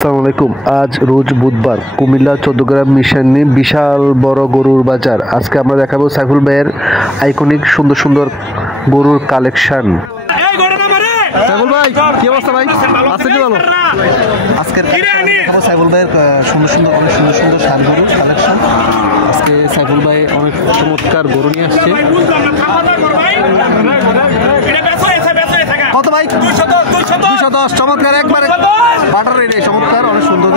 আসসালামু আলাইকুম। আজ রোজ বুধবার কুমিল্লা 14 গ্রাম মিশনে বিশাল বড় গরুর বাজার। আজকে আমরা দেখাবো সাইফুল ভাইয়ের আইকনিক সুন্দর সুন্দর গরুর কালেকশন। সাইফুল ভাই কি অবস্থা ভাই? আজকে কি ভালো? আজকে দেখাবো সাইফুল ভাইয়ের সুন্দর সুন্দর অনেক সুন্দর সুন্দর ষাঁড় গরুর কালেকশন। আজকে সাইফুল ভাই অনেক চমৎকার গরু নিয়ে আসছে। কত ভাই? 210 চমৎকার একবারে বাটার রেডি চমৎকার অনেক সুন্দর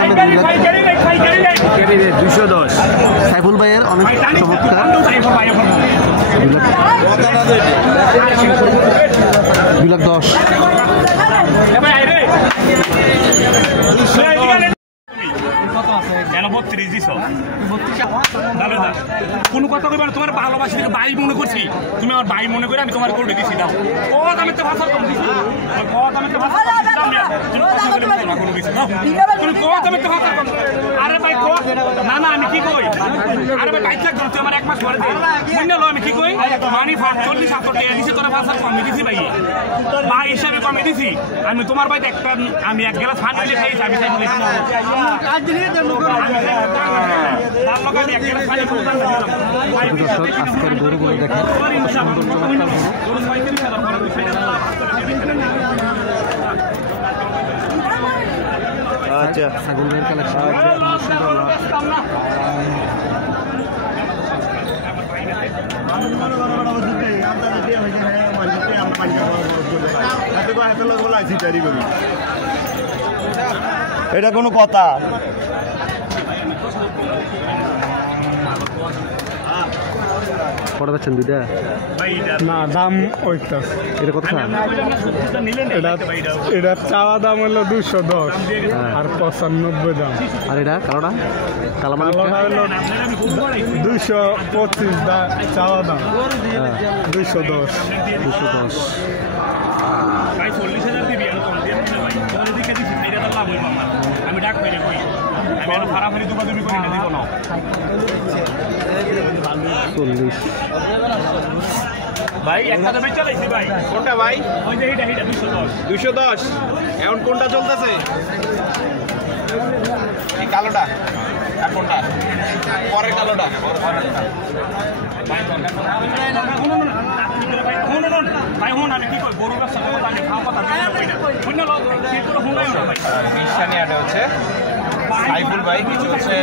210 সাইফুল ভাইয়ের অনেক চমৎকার 210 কোন কথা কইবা না, তোমার ভালোবাসি ভাই মনে করছি, তুমি আমার ভাই মনে করে আমি তোমার করে দিছি। দাও কত আমি তো ভাষা কম দিছি, কত আমি তো ভাষা কম দিলাম না, তুমি কথা বলে না কোনো কিছু দাও, তুমি কত আমি তো ভাষা কম। আরে ভাই কো না না আমি কি কই, আরে ভাই বাইক চাক তুই আমার এক মাস পরে দে মনে লো আমি কি কই, মানি 40 70 টাকা দিছি তোরা ভাষা কম দিছি ভাই, ভাই হিসাবে কম দিছি। আমি তোমার ভাই একটা আমি এক গ্লাস পানি দিয়ে খাইছি, আমি খাইছি আজ দিনে দেব আজকের গরুগুলো দেখেন আচ্ছা ছাগলের কালেকশন এটা কোনো কথা? কটা পাচ্ছেন দুইটা? না দাম ওইটা এটা কত? এটা চাওয়া দাম হলো 210 আর 95 দাম। আর এটা কালোটা? কালো মানে হলো 225 চাওয়া দাম, 210 ভাই 40,000 দিবি আর কম দিয়ে না ভাই, তোর দিকে দিছি এটা তো লাভ হইব আমার, আমি ডাক পাইলে কই আমি আর ফারাফারি দুবাদুবি করি না, দিব না 40 ভাই একটা তো বেচা লাইছি ভাই। কোনটা ভাই? ওই যে এটা 210 এখন কোনটা চলতেছে? এই কালোটা আর কোনটা? পরের কালোটা। ভাই হুন আমি কি কই গরু ব্যবসা করব, আমি খাওয়া কথা শুন না লোক কি করে হুনাই না ভাই। মিশানি আটা হচ্ছে সাইফুল ভাই কিছু হচ্ছে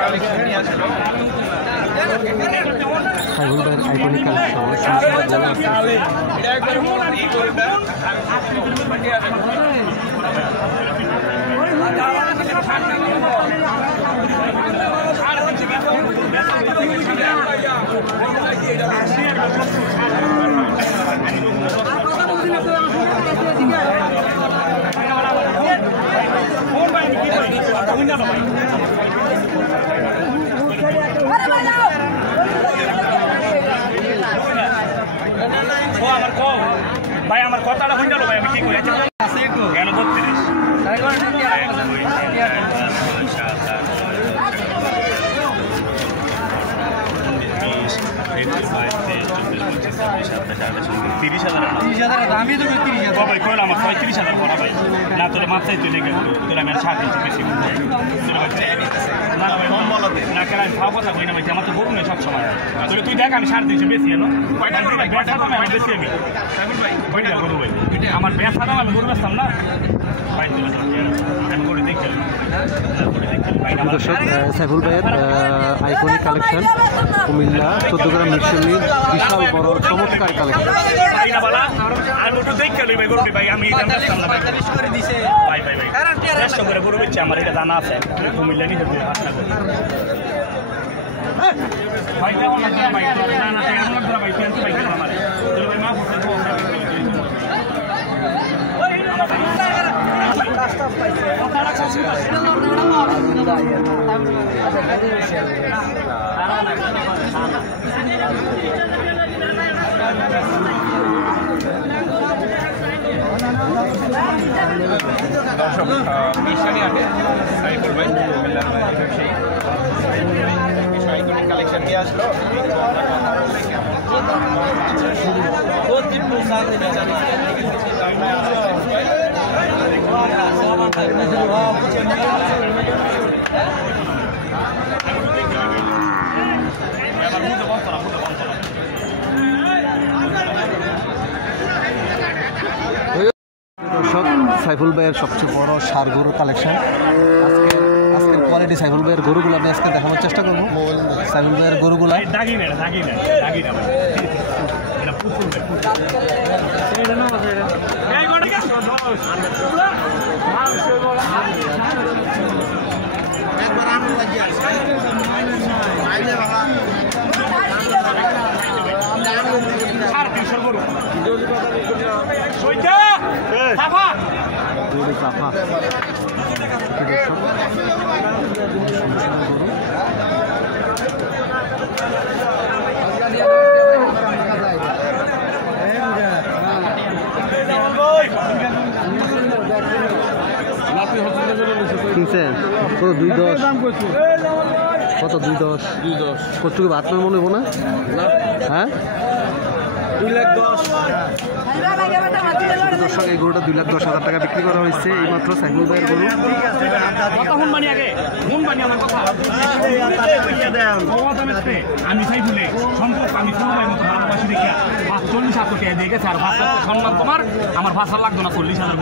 কালেকশন নিয়ে আসলো। সাইফুল ভাইয়ের আইকনিক কালেকশন এটা একবার এই গরুটা ভাই আমার কথাটা হয়ে গেল ভাই, আমি কি করি কেন 32 আমি তো 30,000 ভাই কইলাম আমার 35,000 করা ভাই না, তোর মাথায় তুই লেগে তোর আমি 7 ইঞ্চি বেশি না কেন আমি খাওয়া কথা কই না ভাই, আমার তো গরু নেই সবসময়, তোর তুই দেখ আমি 3.5 বেশি এলো ব্যবসা দামে আমি বেশি আমি ওইটা গরু ভাই আমার ব্যবসা দাম আমি গরু বেচতাম না ভাই, আমি করে দেখি দর্শক সাইফুল ভাইয়ের আইকনিক কালেকশন কুমিল্লা 14 গ্রাম মিশনের বিশাল বড় চমৎকার কালেকশন। আমি একটু দেখে লই ভাই গরু ভাই, আমি ভাই ভাই ভাই চেষ্টা করে গরু বেচছি, আমার এটা জানা আছে কুমিল্লা নিয়ে যাবে আশা করি ভাই কেমন লাগছে ভাই? না না কেমন লাগছে ভাই? কেন ভাই আমার ভাই মা দর্শক মিশানি আটে সাইফুল ভাই আইকনিক কালেকশন নিয়ে আসলো। দর্শক, সাইফুল ভাইয়ের সবচেয়ে বড় ষাঁড় গরুর কালেকশন। আজকের কোয়ালিটি সাইফুল ভাইয়ের গরুগুলো আমি আজকে দেখানোর চেষ্টা করবো। সাইফুল ভাইয়ের গরুগুলা কত 210 কত 210 কতটুকু আপনার মনে হবো না? হ্যাঁ 2,10,000 দর্শক, এই গরুটা 2,10,000 টাকা বিক্রি করা হয়েছে এইমাত্র সাইফুল ভাইয়ের গরু। আমি সাইফুলে সম্পর্ক আমি সময় মতো ভালোবাসি দেখে 40,000 টাকা দিয়ে গেছে। আর সম্মান তোমার আমার ভাষা লাগতো না 40,000